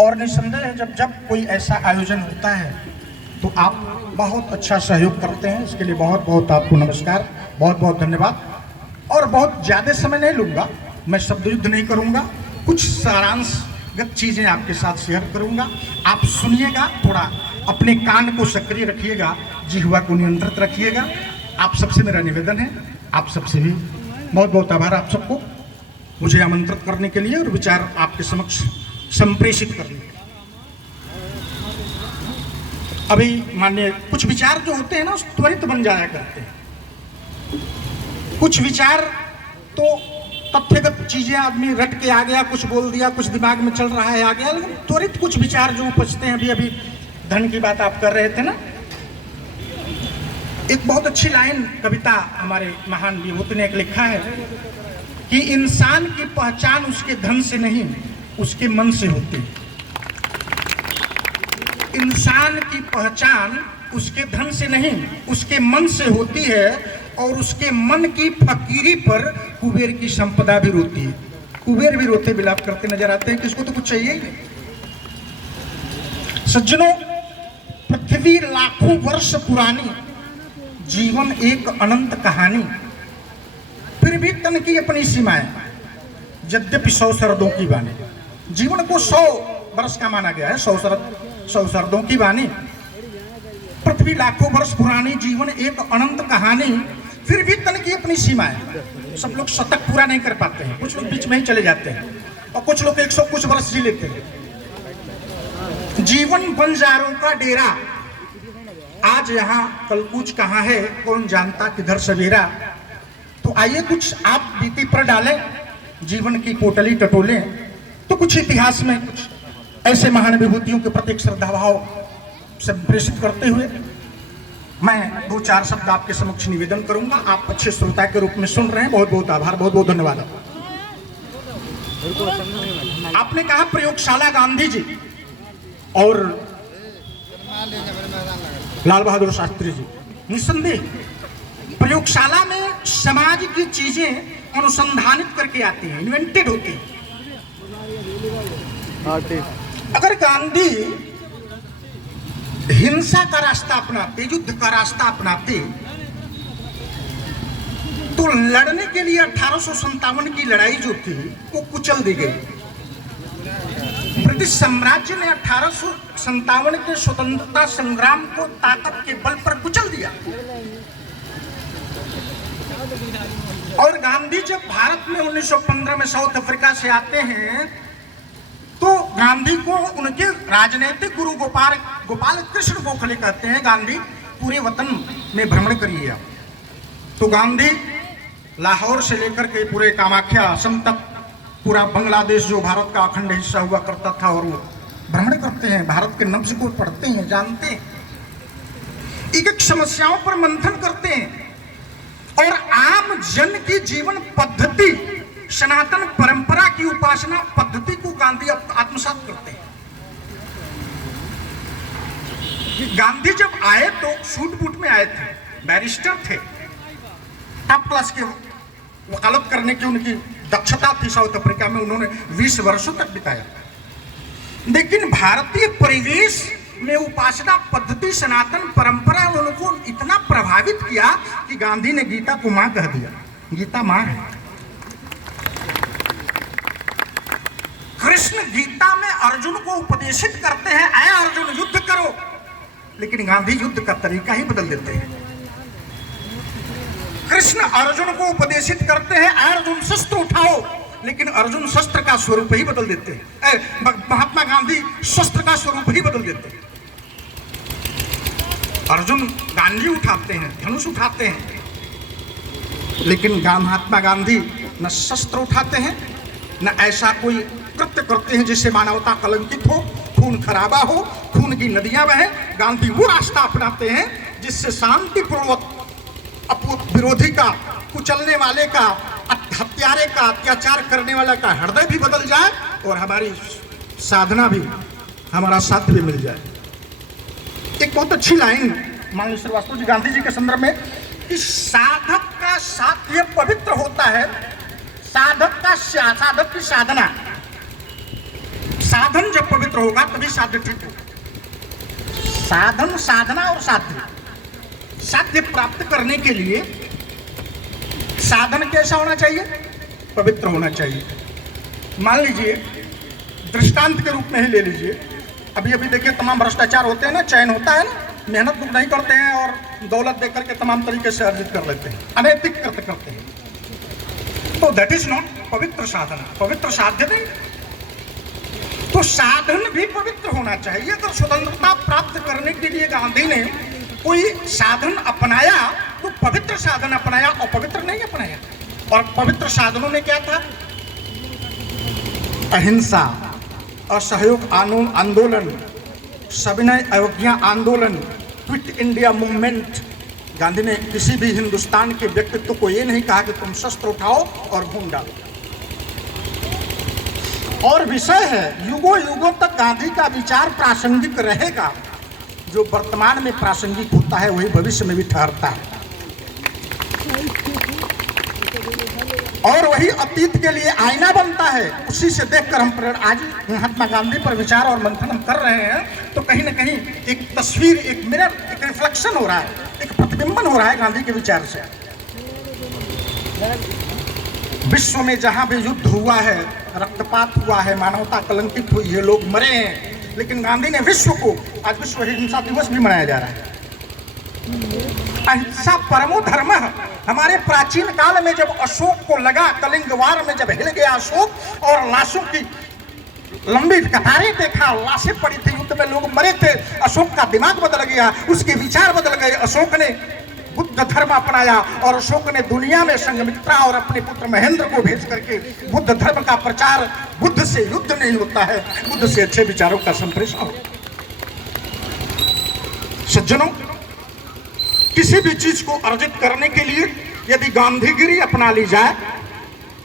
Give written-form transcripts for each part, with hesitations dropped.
और निस्संदेह जब जब कोई ऐसा आयोजन होता है तो आप बहुत अच्छा सहयोग करते हैं, इसके लिए बहुत बहुत आपको नमस्कार, बहुत बहुत धन्यवाद। और बहुत ज़्यादा समय नहीं लूँगा, मैं शब्द युद्ध नहीं करूँगा, कुछ सारांशगत चीज़ें आपके साथ शेयर करूँगा। आप सुनिएगा, थोड़ा अपने कान को सक्रिय रखिएगा, जिह्वा को नियंत्रित रखिएगा। आप सबसे मेरा निवेदन है, आप सबसे भी बहुत बहुत आभार आप सबको मुझे आमंत्रित करने के लिए और विचार आपके समक्ष संप्रेषित करने के लिए। अभी माननीय कुछ विचार जो होते हैं ना त्वरित बन जाया करते हैं, कुछ विचार तो तथ्यगत चीजें आदमी रट के आ गया, कुछ बोल दिया, कुछ दिमाग में चल रहा है आ गया, लेकिन त्वरित कुछ विचार जो उपजते हैं। अभी अभी धन की बात आप कर रहे थे ना, एक बहुत अच्छी लाइन कविता हमारे महान विभूति ने एक लिखा है कि इंसान की पहचान उसके धन से नहीं उसके मन से होती है। इंसान की पहचान उसके धन से नहीं उसके मन से होती है, और उसके मन की फकीरी पर कुबेर की संपदा भी रोती है। कुबेर भी रोते विलाप करते नजर आते हैं, किसको तो कुछ चाहिए ही नहीं। सज्जनों, पृथ्वी लाखों वर्ष पुरानी, जीवन एक अनंत कहानी, फिर भी तन की अपनी सीमाएं, यद्यपि 100 शरदों की वाणी। जीवन को 100 वर्ष का माना गया है, 100 शरदों की वाणी। पृथ्वी लाखों वर्ष पुरानी, जीवन एक अनंत कहानी, फिर भी तन की अपनी सीमाएं। सब लोग शतक पूरा नहीं कर पाते हैं, कुछ लोग बीच में ही चले जाते हैं, और कुछ लोग 100 कुछ वर्ष जी लेते हैं। जीवन बंजारों का डेरा, आज यहाँ कल कुछ कहाँ है, कौन जानता किधर सवेरा। तो आइए कुछ आप बीती पर डालें, जीवन की पोटली टटोलें, तो कुछ इतिहास में कुछ ऐसे महान विभूतियों के प्रति श्रद्धाभाव संप्रेषित करते हुए मैं 2-4 शब्द आपके समक्ष निवेदन करूंगा। आप अच्छे श्रोता के रूप में सुन रहे हैं, बहुत बहुत आभार, बहुत बहुत धन्यवाद। आपने कहा प्रयोगशाला गांधी जी और लाल बहादुर शास्त्री जी, निस्संदेह प्रयोगशाला में समाज की चीजें अनुसंधानित करके आती हैं, इन्वेंटेड होती हैं। अगर गांधी हिंसा का रास्ता अपनाते, युद्ध का रास्ता अपनाते, तो लड़ने के लिए 1857 की लड़ाई जो थी वो कुचल दी गई। ब्रिटिश साम्राज्य ने 1857 के स्वतंत्रता संग्राम को ताकत के बल पर कुचल दिया। और गांधी जब भारत में 1915 में साउथ अफ्रीका से आते हैं, तो गांधी को उनके राजनीतिक गुरु गोपाल कृष्ण गोखले कहते हैं, गांधी पूरे वतन में भ्रमण करिए। तो गांधी लाहौर से लेकर के पूरे कामाख्या आश्रम तक पूरा बांग्लादेश जो भारत का अखंड हिस्सा हुआ करता था, और वो भ्रमण करते हैं, भारत के नब्ज को पढ़ते हैं, जानते हैं, एक एक समस्याओं पर मंथन करते हैं, और आम जन की जीवन पद्धति, सनातन परंपरा की उपासना पद्धति को गांधी आत्मसात करते हैं। गांधी जब आए तो सूट बूट में आए थे, बैरिस्टर थे, टॉप क्लास के वकालत करने की उनकी दक्षता थी। साउथ अफ्रीका में उन्होंने 20 वर्षों तक बिताया। लेकिन भारतीय परिवेश में उपासना पद्धति, सनातन परंपरा उनको इतना प्रभावित किया कि गांधी ने गीता को मां कह दिया। गीता मां है। कृष्ण गीता में अर्जुन को उपदेशित करते हैं, ऐ अर्जुन युद्ध करो, लेकिन गांधी युद्ध का तरीका ही बदल देते हैं। कृष्ण अर्जुन को उपदेशित करते हैं, ऐ अर्जुन शस्त्र उठाओ, लेकिन अर्जुन शस्त्र का स्वरूप ही बदल देते हैं। महात्मा गांधी शस्त्र का स्वरूप ही बदल देते हैं। अर्जुन गांधी उठाते हैं, धनुष उठाते हैं, लेकिन महात्मा गांधी न शस्त्र उठाते हैं, न ऐसा कोई कृत्य करते हैं जिससे मानवता कलंकित हो, खून खराबा हो, खून की नदियां बहे। गांधी वो रास्ता अपनाते हैं जिससे शांतिपूर्वक विरोधी का, कुचलने वाले का, हत्यारे का, अत्याचार करने वाला का हृदय भी बदल जाए, और हमारी साधना भी, हमारा साथ भी मिल जाए। एक बहुत अच्छी लाइन माननीय श्रीवास्तव जी गांधी जी के संदर्भ में, कि साधक का साथ ये पवित्र होता है, साधक की साधना, साधन जब पवित्र होगा तभी साध्य ठीक होगा। साधन, साधना और साध्य, साध्य प्राप्त करने के लिए साधन कैसा होना चाहिए? पवित्र होना चाहिए। मान लीजिए, दृष्टांत के रूप में ही ले लीजिए, अभी अभी देखिए तमाम भ्रष्टाचार होते हैं ना, चयन होता है ना, मेहनत तो नहीं करते हैं और दौलत देकर के तमाम तरीके से अर्जित कर लेते हैं, अनैतिक करते हैं। तो दैट इज नॉट पवित्र साधना, पवित्र साध्य नहीं। तो साधन भी पवित्र होना चाहिए। अगर स्वतंत्रता प्राप्त करने के लिए गांधी ने कोई साधन अपनाया तो पवित्र साधन अपनाया और पवित्र नहीं अपनाया। और पवित्र साधनों में क्या था? अहिंसा, असहयोग आंदोलन, सविनय अवज्ञा आंदोलन, क्विट इंडिया मूवमेंट। गांधी ने किसी भी हिंदुस्तान के व्यक्तित्व को ये नहीं कहा कि तुम शस्त्र उठाओ और घूम डालो। और विषय है, युगों युगों तक गांधी का विचार प्रासंगिक रहेगा। जो वर्तमान में प्रासंगिक होता है वही भविष्य में भी ठहरता है, और वही अतीत के लिए आईना बनता है। उसी से देखकर हम आज महात्मा गांधी पर विचार और मंथन हम कर रहे हैं, तो कहीं ना कहीं एक तस्वीर, एक मिरर, एक रिफ्लेक्शन हो रहा है, एक प्रतिबिंबन हो रहा है गांधी के विचार से। विश्व में जहां भी युद्ध हुआ है, रक्तपात हुआ है, मानवता कलंकित हुई है, लोग मरे हैं, लेकिन गांधी ने विश्व को, आज विश्व अहिंसा दिवस भी मनाया जा रहा है। अहिंसा परमो धर्म। हमारे प्राचीन काल में जब अशोक को लगा, कलिंग वार में जब हिल गया अशोक और लाशों की लंबी कतारें देखा, लाशें पड़ी थी, युद्ध में लोग मरे थे, अशोक का दिमाग बदल गया, उसके विचार बदल गए। अशोक ने बुद्ध धर्म अपनाया और अशोक ने दुनिया में संघमित्रा और अपने पुत्र महेंद्र को भेज करके बुद्ध धर्म का प्रचार। बुद्ध से युद्ध नहीं होता है, बुद्ध से अच्छे विचारों का संप्रेषण होता है। सज्जनों, किसी भी चीज को अर्जित करने के लिए यदि गांधीगिरी अपना ली जाए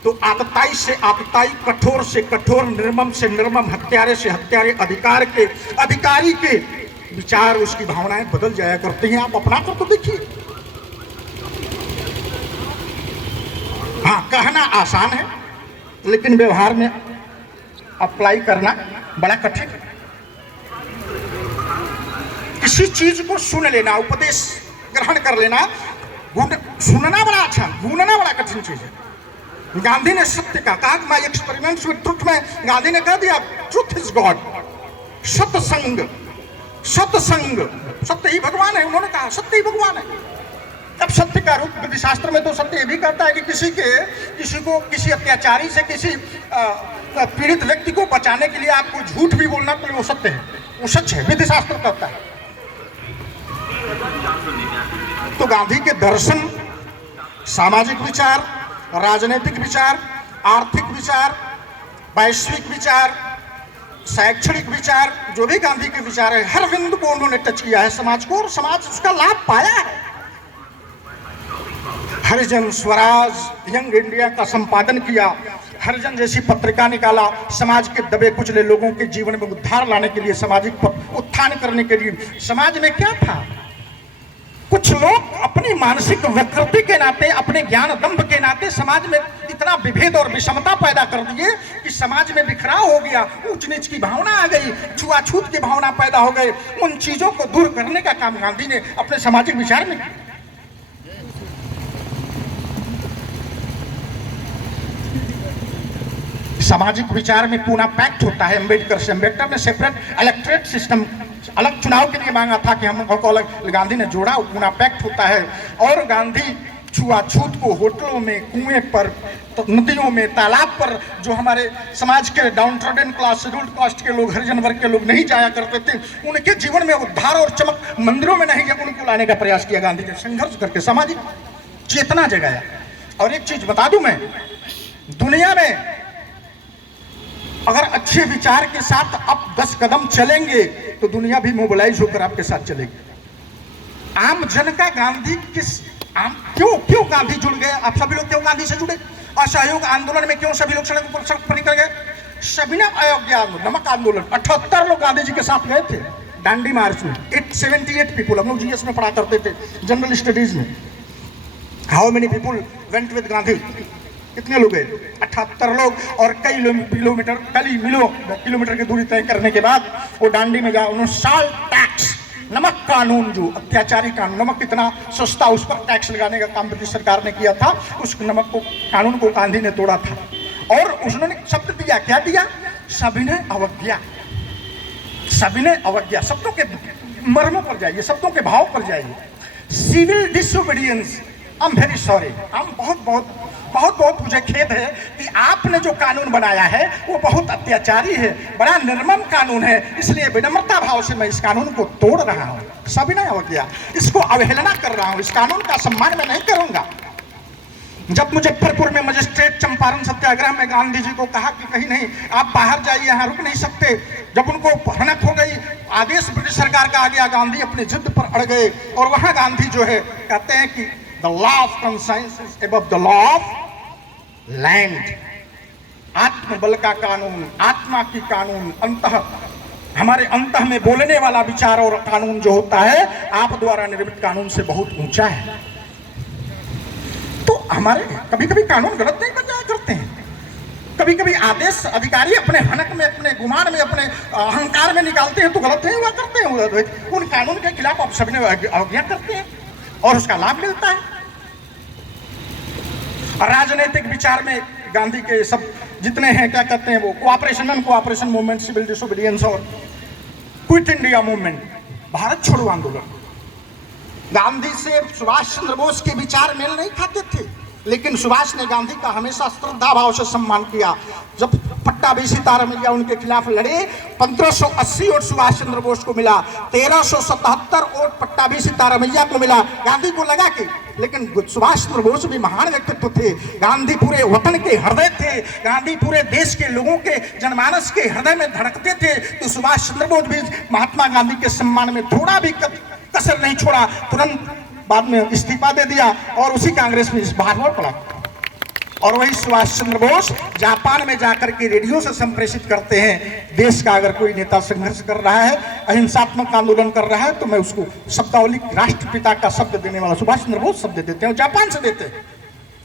तो आतताई से आतताई, कठोर से कठोर, निर्मम से निर्मम, हत्यारे से हत्यारे, अधिकारी के विचार, उसकी भावनाएं बदल जाया करती हैं। आप अपना कर तो देखिए। हाँ, कहना आसान है लेकिन व्यवहार में अप्लाई करना बड़ा कठिन है। किसी चीज को सुन लेना, उपदेश ग्रहण कर लेना, सुनना बड़ा अच्छा, गूंजना बड़ा कठिन चीज है। गांधी ने सत्य का कहा, माय एक्सपेरिमेंट्स विद ट्रुथ में गांधी ने कह दिया ट्रुथ इज गॉड। सत्संग, सत्संग, सत्य ही भगवान है। उन्होंने कहा सत्य ही भगवान है। अब सत्य का रूप विधि शास्त्र में तो सत्य ये भी कहता है कि किसी अत्याचारी से, किसी पीड़ित व्यक्ति को बचाने के लिए आपको झूठ भी बोलना तो वो सत्य है, वो सच है, विधि शास्त्र कहता है। तो गांधी के दर्शन, सामाजिक विचार, राजनीतिक विचार, आर्थिक विचार, वैश्विक विचार, शैक्षणिक विचार, जो भी गांधी के विचार है, हर बिंदु को उन्होंने टच किया है समाज को, और समाज उसका लाभ पाया है। हरिजन स्वराज, यंग इंडिया का संपादन किया, हरिजन जैसी पत्रिका निकाला, समाज के दबे कुचले लोगों के जीवन में उद्धार लाने के लिए, सामाजिक उत्थान करने के लिए। समाज में क्या था? कुछ लोग अपनी मानसिक विकृति के नाते, अपने ज्ञान दंभ के नाते समाज में इतना विभेद और विषमता पैदा कर दिए कि समाज में बिखराव हो गया, ऊंच नीच की भावना आ गई, छुआछूत की भावना पैदा हो गई। उन चीजों को दूर करने का काम गांधी ने अपने सामाजिक विचार में किया। सामाजिक विचार में पूरा पैक्ट होता है अम्बेडकर से। अम्बेडकर ने सेपरेट इलेक्टोरेट सिस्टम, अलग चुनाव के लिए मांगा था कि हमको अलग, गांधी ने जोड़ा, पूरा पैक्ट होता है। और गांधी छुआछूत को होटलों में, कुएं पर, तो नदियों में, तालाब पर, जो हमारे समाज के down trodden class, scheduled caste के लोग, हरिजन वर्ग के लोग नहीं जाया करते थे, उनके जीवन में उद्धार और चमक, मंदिरों में नहीं गया, उनको लाने का प्रयास किया गांधी ने, संघर्ष करके सामाजिक चेतना जगाया। और एक चीज बता दूं मैं, दुनिया में अगर अच्छे विचार के साथ आप 10 कदम चलेंगे तो दुनिया भी मोबिलाइज होकर आपके साथ चलेगी। आम जन का गांधी क्यों गांधी जुड़ गए? आप सभी लोग क्यों गांधी से जुड़े? असहयोग आंदोलन में क्यों सभी लोग सड़क पर निकल गए? सभी ने अयोग्य नमक आंदोलन, 78 लोग गांधी जी के साथ गए थे दांडी मार्च में। 78 पीपुल, हम लोग जीएस में पढ़ा करते थे, जनरल स्टडीज में। How many people went with Gandhi? कितने लोग गए? 78 लोग। और कई किलोमीटर की दूरी तय करने के बाद वो डांडी में गया। उन्होंने साल्ट टैक्स, नमक कानून, जो अत्याचारी कानून, नमक कितना सस्ता उस पर टैक्स लगाने का काम ब्रिटिश सरकार ने किया था, उस नमक को, कानून को गांधी ने तोड़ा था। और उसने शब्द दिया, क्या दिया? सविनय अवज्ञा। सविनय अवज्ञा, शब्दों के मर्मों पर जाइए, शब्दों के भाव पर जाइए। Civil disobedience, I am very sorry, बहुत मुझे खेद है कि आपने जो कानून बनाया है वो बहुत अत्याचारी है, बड़ा निर्मम कानून है, इसलिए विनम्रता भाव से मैं इस कानून को तोड़ रहा हूँ, सविनय अवज्ञा, इसको अवहेलना कर रहा हूँ, इस कानून का सम्मान मैं नहीं करूंगा। जब मुजफ्फरपुर में मजिस्ट्रेट चंपारण सत्याग्रह में गांधी जी को कहा कि कहीं नहीं, आप बाहर जाइए, यहाँ रुक नहीं सकते, जब उनको भनक हो गई, आदेश ब्रिटिश सरकार का आ गया, गांधी अपनी जिद पर अड़ गए। और वहां गांधी जो है कहते हैं कि the law of conscience is above the law of land. आत्मबल का कानून, आत्मा की कानून, अंतः, हमारे अंतः में बोलने वाला विचार और कानून जो होता है, आप द्वारा निर्मित कानून से बहुत ऊंचा है। तो हमारे कभी कभी कानून गलत नहीं बन जाया करते हैं, कभी कभी आदेश अधिकारी अपने हनक में, अपने गुमान में, अपने अहंकार में निकालते हैं तो गलत नहीं हुआ करते हैं। उन कानून के खिलाफ आप सभी अवज्ञा करते हैं और उसका लाभ मिलता है। राजनीतिक विचार में गांधी के सब जितने हैं, क्या कहते हैं वो, cooperation, non cooperation movement, civil disobedience और क्विट इंडिया मूवमेंट, भारत छोड़ो आंदोलन, गांधी से सुभाष चंद्र बोस के विचार मेल नहीं खाते थे, लेकिन सुभाष ने गांधी का हमेशा श्रद्धा भाव से सम्मान किया। जब पट्टाभी सीतारमैया उनके खिलाफ लड़े, 1580 वोट सुभाष चंद्र बोस को मिला, 1377 वोट पट्टाभी सीतारमैया को मिला। गांधी को लगा कि, लेकिन सुभाष चंद्र बोस भी महान व्यक्तित्व थे, गांधी पूरे वतन के हृदय थे, गांधी पूरे देश के लोगों के जनमानस के हृदय में धड़कते थे। तो सुभाष चंद्र बोस भी महात्मा गांधी के सम्मान में थोड़ा भी कसर नहीं छोड़ा, तुरंत बाद में इस्तीफा दे दिया और उसी कांग्रेस में इस बाहर पड़ा। और वही सुभाष चंद्र बोस जापान में जाकर के रेडियो से संप्रेषित करते हैं, देश का अगर कोई नेता संघर्ष कर रहा है, अहिंसात्मक आंदोलन कर रहा है, तो मैं उसको शब्दावली राष्ट्रपिता का शब्द देने वाला सुभाष चंद्र बोस शब्द देते हैं, जापान से देते हैं।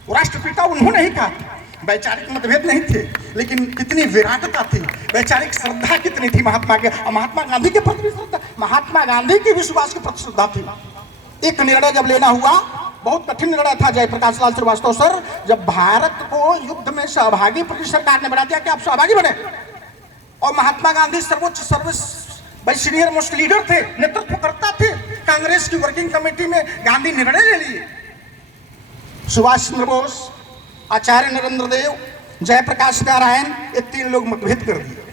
वो राष्ट्रपिता उन्होंने ही कहा, वैचारिक मतभेद नहीं थे, लेकिन कितनी विराटता थी, वैचारिक श्रद्धा कितनी थी महात्मा के, महात्मा गांधी के प्रति श्रद्धा, महात्मा गांधी की भी सुभाष के प्रति श्रद्धा थी। एक निर्णय जब लेना हुआ, बहुत कठिन निर्णय था जयप्रकाश लाल श्रीवास्तव सर, जब भारत को युद्ध में सहभागी ब्रिटिश सरकार ने बना दिया कि आप सहभागी बने, और महात्मा गांधी सर्वोच्च सीनियर मोस्ट लीडर थे, नेतृत्व करता थे कांग्रेस की वर्किंग कमेटी में, गांधी निर्णय ले लिए। सुभाष चंद्र बोस, आचार्य नरेंद्र देव, जयप्रकाश नारायण, ये 3 लोग मतभेद कर दिए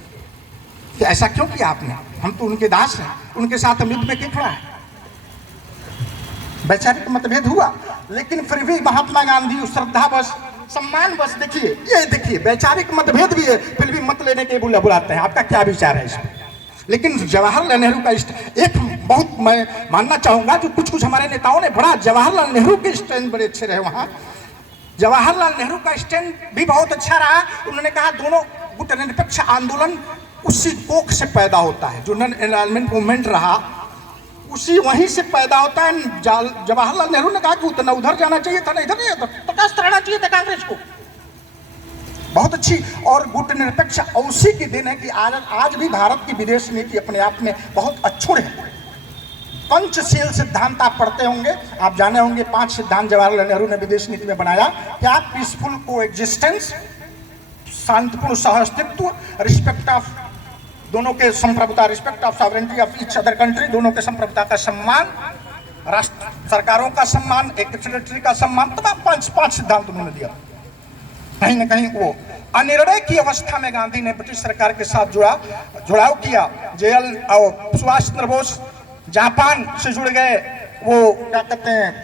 कि ऐसा क्यों किया आपने, हम तो उनके दास हैं, उनके साथ हम युद्ध में क्यों खड़ा है। वैचारिक मतभेद हुआ, लेकिन फिर भी महात्मा गांधी श्रद्धा बस, सम्मान बस, देखिए वैचारिक मतभेद भी है, फिर भी मत लेने के बुलाते हैं, आपका क्या विचार है इसमें। लेकिन जवाहरलाल नेहरू का एक बहुत मैं मानना चाहूंगा, जो कुछ हमारे नेताओं ने बड़ा, जवाहरलाल नेहरू के स्टैंड बड़े अच्छे रहे वहां। जवाहरलाल नेहरू का स्टैंड भी बहुत अच्छा रहा। उन्होंने कहा दोनों गुटनिरपेक्ष आंदोलन उसी कोख से पैदा होता है, जो नॉन एनरोलमेंट मूवमेंट रहा उसी वहीं से पैदा होता है। जवाहरलाल नेहरू ने कहा कि उतना उधर जाना चाहिए था, ना इधर नहीं, तटस्थ रहना चाहिए था कांग्रेस को, बहुत अच्छी। और गुटनिरपेक्ष उसी की देन है कि आज भी भारत की विदेश नीति अपने आप में बहुत अक्षुण्ण है। पंचशील सिद्धांत आप पढ़ते होंगे, आप जाने होंगे, 5 सिद्धांत जवाहरलाल नेहरू ने विदेश नीति में बनाया। क्या? पीसफुल को एग्जिस्टेंस, शांतिपूर्ण सहअस्तित्व, रिस्पेक्ट ऑफ दोनों के संप्रभुता, respect of sovereignty of each other country, दोनों के संप्रभुता का सम्मान, राष्ट्र सरकारों का सम्मान, एक टेरिटरी का सम्मान, तमाम 5 सिद्धांत उन्होंने दिया। कहीं ना कहीं वो अनिर्णय की अवस्था में गांधी ने ब्रिटिश सरकार के साथ जुड़ाव किया। जेएल और सुभाष चंद्र बोस जापान से जुड़ गए, वो क्या कहते हैं